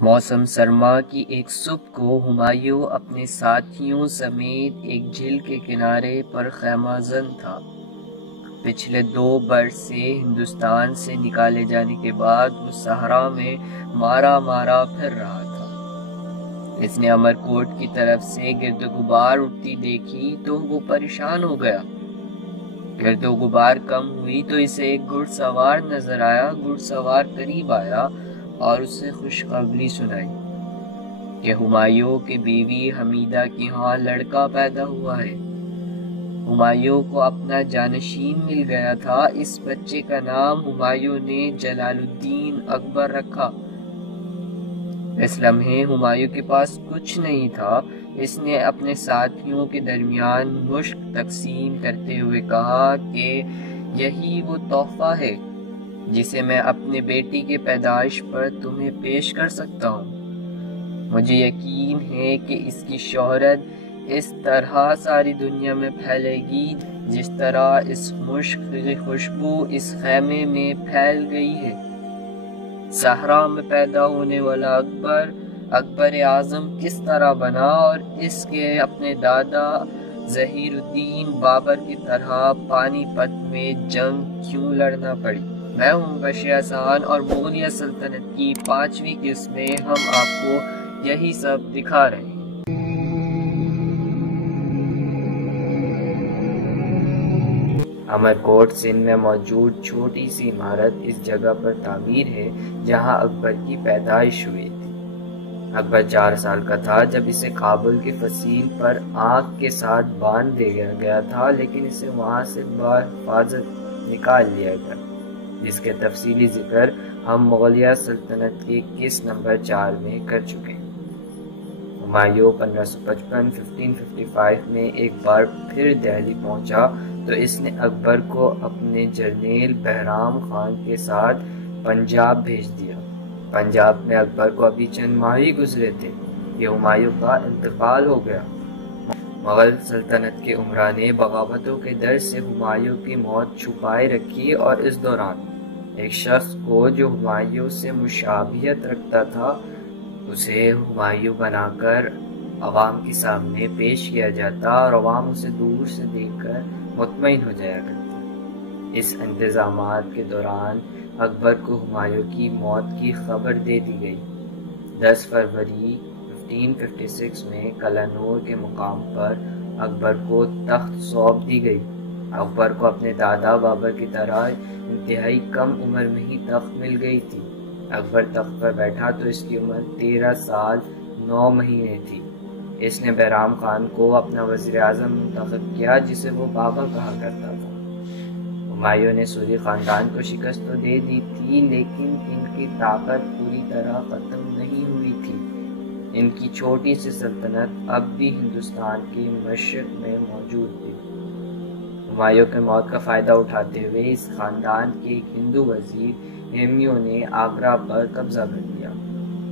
موسم سرما کی ایک صبح کو ہمایوں اپنے ساتھیوں سمیت ایک جھیل کے کنارے پر خیمہ زن تھا۔ پچھلے 2 برس سے ہندوستان سے نکالے جانے کے بعد وہ صحرا میں مارا مارا پھر رہا تھا۔ اس نے امرکوٹ کی طرف سے گرد و غبار اٹھتی دیکھی تو وہ پریشان ہو گیا۔ گرد و غبار کم ہوئی تو اسے ایک گھڑ سوار نظر آیا۔ گھڑ سوار قریب آیا اور اسے خوشخبری سنائی کہ ہمایوں کی بیوی حمیدہ کے ہاں لڑکا پیدا ہوا ہے۔ ہمایوں کو اپنا جانشین مل گیا تھا۔ اس بچے کا نام ہمایوں نے جلال الدین اکبر رکھا۔ اس لمحے ہمایوں کے پاس کچھ نہیں تھا۔ اس نے اپنے ساتھیوں کے درمیان مشق تقسیم کرتے ہوئے کہا کہ یہی وہ تحفہ ہے جسے میں اپنے بیٹی کے پیدائش پر تمہیں پیش کر سکتا ہوں۔ مجھے یقین ہے کہ اس کی شہرت اس طرح ساری دنیا میں پھیلے گی جس طرح اس مشق کی خوشبو اس خیمے میں پھیل گئی ہے۔ صحرا میں پیدا ہونے والا اکبر اعظم کس طرح بنا اور اس کے اپنے دادا ظہیر الدین بابر کی طرح پانی پت میں جنگ کیوں لڑنا پڑی۔ میں ہوں بشیر احسان اور مغلیہ سلطنت کی 5ویں قسط میں ہم آپ کو یہی سب دکھا رہے ہیں۔ امرکوٹ سندھ میں موجود چھوٹی سی عمارت اس جگہ پر تعمیر ہے جہاں اکبر کی پیدائش ہوئی تھی۔ اکبر 4 سال کا تھا جب اسے کابل کے فصیل پر آنکھ کے ساتھ باندھ دیا گیا تھا، لیکن اسے وہاں سے بحفاظت نکال لیا گیا، جس کے تفصیلی ذکر ہم مغلیہ سلطنت کے قسط نمبر 4 میں کر چکے ہیں۔ ہمایوں 1555 میں ایک بار پھر دہلی پہنچا تو اس نے اکبر کو اپنے جرنیل بہرام خان کے ساتھ پنجاب بھیج دیا۔ پنجاب میں اکبر کو ابھی چند ماہ ہی گزرے تھے کہ ہمایوں کا انتقال ہو گیا۔ مغل سلطنت کے عمرا نے بغاوتوں کے ڈر سے ہمایوں کی موت چھپائے رکھی اور اس دوران ایک شخص کو جو ہمایوں سے مشابہت رکھتا تھا اسے ہمایوں بنا کر عوام کے سامنے پیش کیا جاتا اور عوام اسے دور سے دیکھ کر مطمئن ہو جایا کرتی۔ اس انتظامات کے دوران اکبر کو ہمایوں کی موت کی خبر دے دی گئی۔ 10 فروری 1556 میں کلانور کے مقام پر اکبر کو تخت سونپ دی گئی۔ اکبر کو اپنے دادا بابر کی طرح انتہائی کم عمر میں ہی تخت مل گئی تھی۔ اکبر تخت پر بیٹھا تو اس کی عمر 13 سال 9 مہینے تھی۔ اس نے بہرام خان کو اپنا وزیر اعظم منتخب کیا جسے وہ بابا کہا کرتا تھا۔ ہمایوں نے سوری خاندان کو شکست تو دے دی تھی لیکن ان کی طاقت پوری طرح ختم نہیں ہوئی تھی۔ ان کی چھوٹی سی سلطنت اب بھی ہندوستان کے مشرق میں موجود تھی۔ ہمایوں کی موت کا فائدہ اٹھاتے ہوئے اس خاندان کے ایک ہندو وزیر ہیمیوں نے آگرہ پر قبضہ کر لیا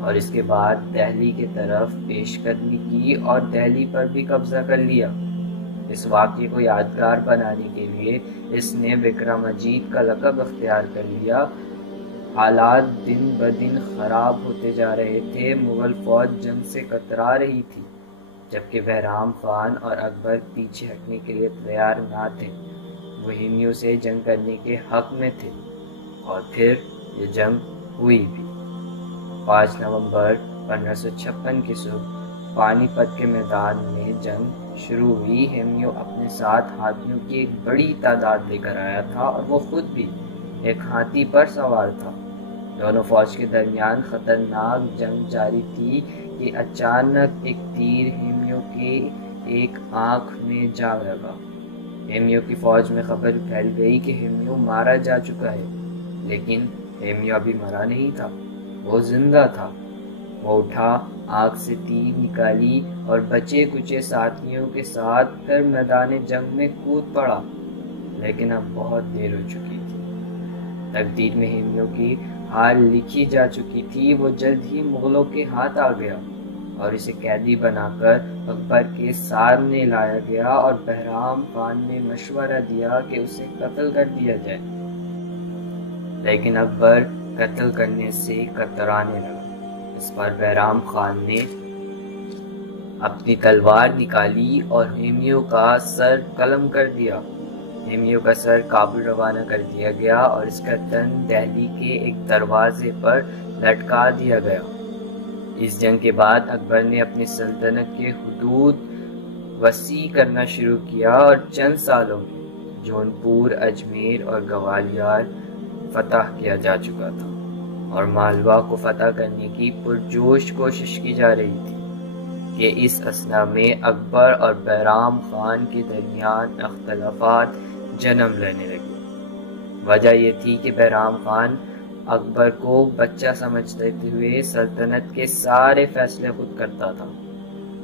اور اس کے بعد دہلی کی طرف پیش قدمی کی اور دہلی پر بھی قبضہ کر لیا۔ اس واقعے کو یادگار بنانے کے لیے اس نے وکرماجیت کا لقب اختیار کر لیا۔ حالات دن بدن خراب ہوتے جا رہے تھے۔ مغل فوج جنگ سے کترا رہی تھی جبکہ بہرام خان اور اکبر پیچھے ہٹنے کے لیے تیار نہ تھے۔ وہ ہیمیوں سے جنگ کرنے کے حق میں تھے اور پھر یہ جنگ ہوئی بھی۔ 5 نومبر 1556 کی صبح پانی پت کے میدان میں جنگ شروع ہوئی۔ ہیمیوں اپنے ساتھ ہاتھیوں کی ایک بڑی تعداد لے کر آیا تھا اور وہ خود بھی ایک ہاتھی پر سوار تھا۔ دونوں فوج کے درمیان خطرناک جنگ جاری تھی کہ اچانک ایک تیر ہیمیوں کے ایک آنکھ میں جا لگا۔ ہیمیوں کی فوج میں خبر پھیل گئی کہ ہیمیوں مارا جا چکا ہے، لیکن ہیمیوں ابھی مرا نہیں تھا، وہ زندہ تھا۔ وہ اٹھا، آنکھ سے تیر نکالی اور بچے کچے ساتھیوں کے ساتھ پھر میدان جنگ میں کود پڑا، لیکن اب بہت دیر ہو چکی تھی۔ تقدیر میں ہیمیوں کی ہار لکھی جا چکی تھی۔ وہ جلد ہی مغلوں کے ہاتھ آ گیا اور اسے قیدی بنا کر اکبر کے سامنے لایا گیا اور بہرام خان نے مشورہ دیا کہ اسے قتل کر دیا جائے، لیکن اکبر قتل کرنے سے کترانے لگا۔ اس پر بہرام خان نے اپنی تلوار نکالی اور ہیمیوں کا سر قلم کر دیا۔ ہیمیوں کا سر کابل روانہ کر دیا گیا اور اس کا تن دہلی کے ایک دروازے پر لٹکا دیا گیا۔ اس جنگ کے بعد اکبر نے اپنی سلطنت کے حدود وسیع کرنا شروع کیا اور چند سالوں میں جونپور، اجمیر اور گوالیار فتح کیا جا چکا تھا اور مالوا کو فتح کرنے کی پرجوش کوشش کی جا رہی تھی کہ اس اثنا میں اکبر اور بہرام خان کے درمیان اختلافات جنم لینے لگے۔ وجہ یہ تھی کہ بہرام خان اکبر کو بچہ سمجھتے ہوئے سلطنت کے سارے فیصلے خود کرتا تھا۔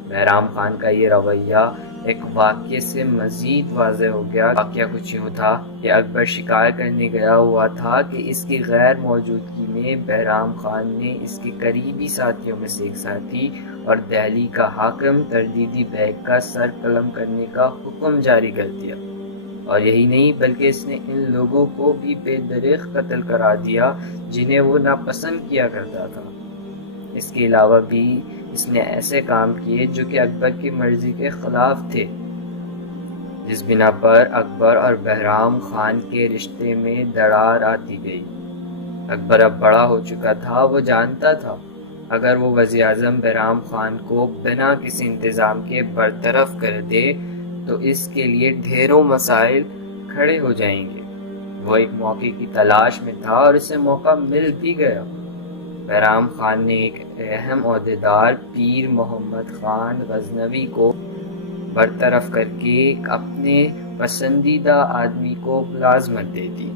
بہرام خان کا یہ رویہ ایک واقعے سے مزید واضح ہو گیا۔ واقعہ کچھ یوں تھا کہ اکبر شکار کرنے گیا ہوا تھا کہ اس کی غیر موجودگی میں بہرام خان نے اس کے قریبی ساتھیوں میں سے ایک ساتھی اور دہلی کا حاکم تردیدی بیگ کا سر قلم کرنے کا حکم جاری کر دیا، اور یہی نہیں بلکہ اس نے ان لوگوں کو بھی بے دریغ قتل کرا دیا جنہیں وہ ناپسند کیا کرتا تھا۔ اس کے علاوہ بھی اس نے ایسے کام کیے جو کہ اکبر کی مرضی کے خلاف تھے، جس بنا پر اکبر اور بہرام خان کے رشتے میں دراڑ آتی گئی۔ اکبر اب بڑا ہو چکا تھا، وہ جانتا تھا اگر وہ وزیر اعظم بہرام خان کو بنا کسی انتظام کے برطرف کر دے تو اس کے لیے ڈھیروں مسائل کھڑے ہو جائیں گے۔ وہ ایک موقع کی تلاش میں تھا اور اسے موقع مل بھی گیا۔ بہرام خان نے ایک اہم عہدیدار پیر محمد خان غزنوی کو برطرف کر کے اپنے پسندیدہ آدمی کو ملازمت دے دی۔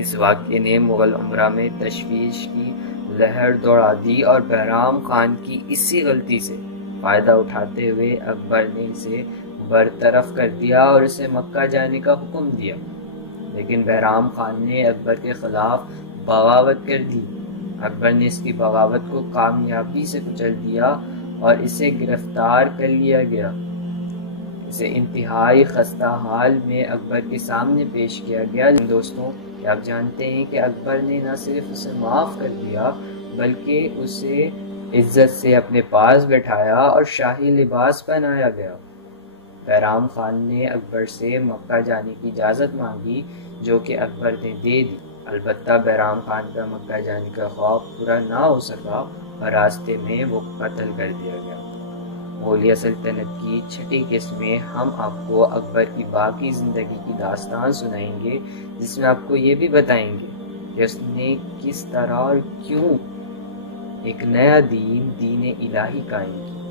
اس واقعے نے مغل امرا میں تشویش کی لہر دوڑا دی اور بہرام خان کی اسی غلطی سے فائدہ اٹھاتے ہوئے اکبر نے اسے برطرف کر دیا اور اسے مکہ جانے کا حکم دیا۔ لیکن بہرام خان نے اکبر کے خلاف بغاوت کر دی۔ اکبر نے اس کی بغاوت کو کامیابی سے کچل دیا اور اسے گرفتار کر لیا گیا۔ اسے انتہائی خستہ حال میں اکبر کے سامنے پیش کیا گیا۔ دوستوں، آپ جانتے ہیں کہ اکبر نے نہ صرف اسے معاف کر دیا بلکہ اسے عزت سے اپنے پاس بٹھایا اور شاہی لباس پہنایا گیا۔ بہرام خان نے اکبر سے مکہ جانے کی اجازت مانگی جو کہ اکبر نے دے دی۔ البتہ بہرام خان کا مکہ جانے کا خواب پورا نہ ہو سکا اور راستے میں وہ قتل کر دیا گیا۔ مغلیہ سلطنت کی چھٹی قسط میں ہم آپ کو اکبر کی باقی زندگی کی داستان سنائیں گے، جس میں آپ کو یہ بھی بتائیں گے کہ اس نے کس طرح اور کیوں ایک نیا دین الہی قائم کیا۔